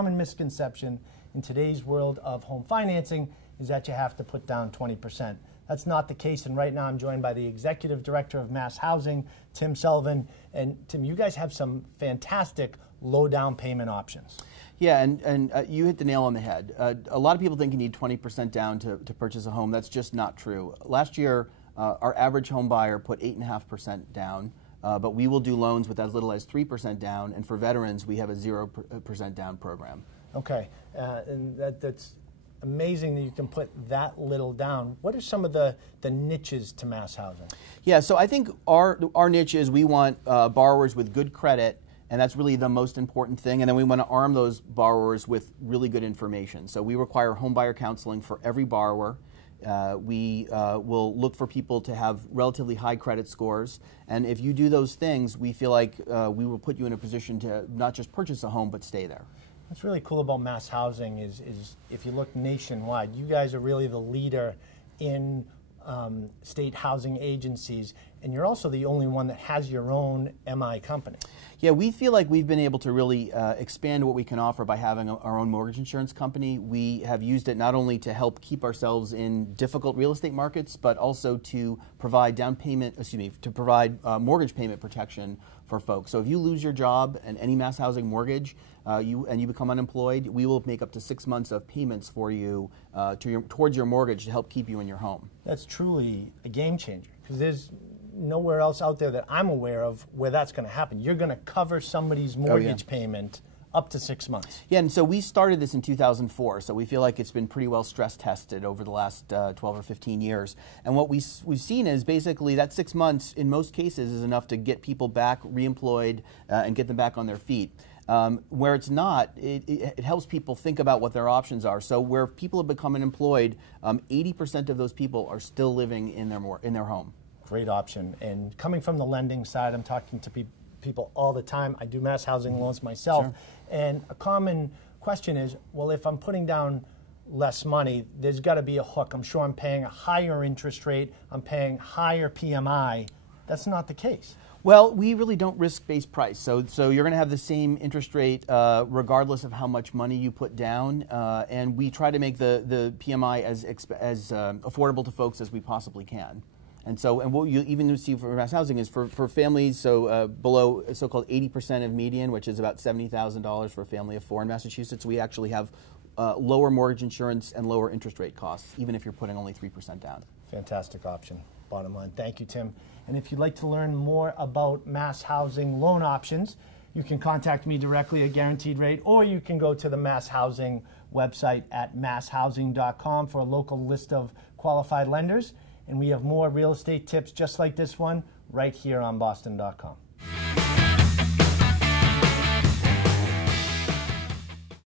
common misconception in today's world of home financing is that you have to put down 20%. That's not the case, and right now I'm joined by the Executive Director of MassHousing, Tim Sullivan. And Tim, you guys have some fantastic low down payment options. Yeah, and you hit the nail on the head. A lot of people think you need 20% down to purchase a home. That's just not true. Last year, our average home buyer put 8.5% down, but we will do loans with as little as 3% down, and for veterans, we have a 0% down program. Okay, and that's amazing that you can put that little down. What are some of the niches to MassHousing? Yeah, so I think our niche is we want borrowers with good credit, and that's really the most important thing. And then we want to arm those borrowers with really good information. So we require home buyer counseling for every borrower. We will look for people to have relatively high credit scores. And if you do those things, we feel like we will put you in a position to not just purchase a home, but stay there. What's really cool about MassHousing is if you look nationwide, you guys are really the leader in state housing agencies, and you're also the only one that has your own MI company. Yeah, we feel like we've been able to really expand what we can offer by having our own mortgage insurance company. We have used it not only to help keep ourselves in difficult real estate markets, but also to provide mortgage payment protection for folks. So if you lose your job and any MassHousing mortgage and you become unemployed, we will make up to 6 months of payments for you towards your mortgage to help keep you in your home. That's truly a game changer, because there's nowhere else out there that I'm aware of where that's going to happen. You're going to cover somebody's mortgage payment up to 6 months. Yeah, and so we started this in 2004, so we feel like it's been pretty well stress tested over the last 12 or 15 years. And what we've seen is basically that 6 months, in most cases, is enough to get people back reemployed and get them back on their feet. Where it's not, it helps people think about what their options are. So where people have become unemployed, 80% of those people are still living in their home. Great option. And coming from the lending side, I'm talking to people all the time. I do MassHousing loans myself. Sure. And a common question is, well, if I'm putting down less money, there's got to be a hook. I'm sure I'm paying a higher interest rate. I'm paying higher PMI. That's not the case. Well, we really don't risk-based price. So you're going to have the same interest rate regardless of how much money you put down. And we try to make the PMI as affordable to folks as we possibly can. And what you even see for MassHousing is for families below so-called 80% of median, which is about $70,000 for a family of 4 in Massachusetts, we actually have lower mortgage insurance and lower interest rate costs, even if you're putting only 3% down. Fantastic option, bottom line. Thank you, Tim. And if you'd like to learn more about MassHousing loan options, you can contact me directly at Guaranteed Rate, or you can go to the MassHousing website at masshousing.com for a local list of qualified lenders. And we have more real estate tips just like this one right here on Boston.com.